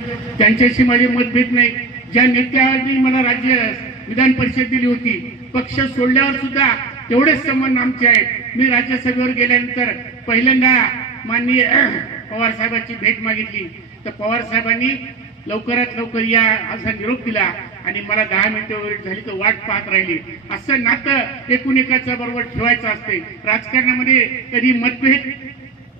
त्यांच्याशी माझे मतभेद नाही. ज्या नेत्यांनी मला राज्य विधान परिषद दिली होती, पक्ष सोडल्यावर सुद्धा तेवढेच संबंध आमचे आहेत. मी राज्यसभेवर गेल्यानंतर पहिल्यांदा माननीय पवार साहेबांची भेट मागितली, तर पवार साहेबांनी लवकरात लवकर या असा निरोप दिला आणि मला 10 मिनिटं वगैरे झाली तर वाट पाहत राहिली. असं नातं एकूण एकाच्या बरोबर ठेवायचं असते. राजकारणामध्ये कधी मतभेद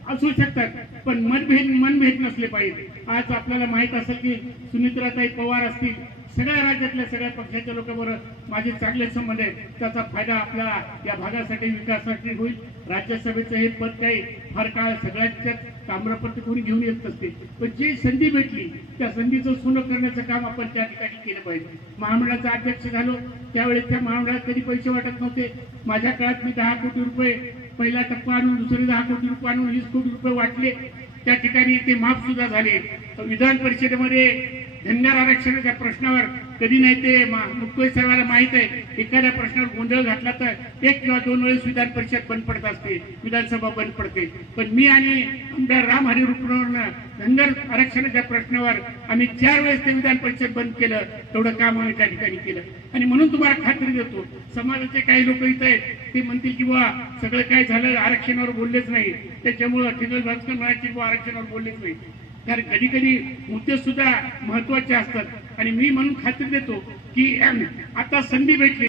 असू शकतात, पण मनभेद नसले पाहिजे. आज आपल्याला माहित असेल की सुनित्राताई पवार असतील, सगळ्या राज्यातल्या सगळ्या पक्षाच्या लोकांबरोबर माझे चांगले संबंध आहेत. त्याचा फायदा आपल्या या भागासाठी विकासासाठी होईल. राज्यसभेचं हे पद काही फार काळ सगळ्यांच्या ताम्रपत्र कोणी घेऊन येत नसते, पण जी संधी भेटली त्या संधीचं सोनं करण्याचं काम आपण त्या ठिकाणी केलं पाहिजे. महामंडळाचा अध्यक्ष झालो त्यावेळेस त्या महामंडळात कधी पैसे वाटत नव्हते. माझ्या काळात मी 10 कोटी रुपये पहिला टप्पा आणून दुसरे 10 कोटी रुपये आणून 20 कोटी रुपये वाटले. त्या ठिकाणी ते माफ सुद्धा झाले. विधान परिषदेमध्ये धनगर आरक्षणाच्या प्रश्नावर कधी नाही ते मुख्य सर्वांना माहित आहे, एखाद्या प्रश्नावर गोंधळ घातला तर 1 किंवा 2 वेळेस विधान परिषद बंद पडत असते, विधानसभा बंद पडते. पण मी आणि आमदार राम हरी रुपनवरनं धनगर आरक्षणाच्या प्रश्नावर आम्ही 4 वेळेस ते विधान परिषद बंद केलं. तेवढं काम आम्ही त्या ठिकाणी केलं. आणि म्हणून तुम्हाला खात्री देतो, समाजाचे काही लोक इथं आहेत ते म्हणतील की बुवा सगळं काय झालं आरक्षणावर बोललेच नाही, त्याच्यामुळं ठिकाण भास्कर म्हणायची बुवा आरक्षणावर बोललेच नाही. कारण कधी कधी मुद्दे सुद्धा महत्वाचे असतात. आणि मी म्हणून खात्री देतो की आता संधी भेटली.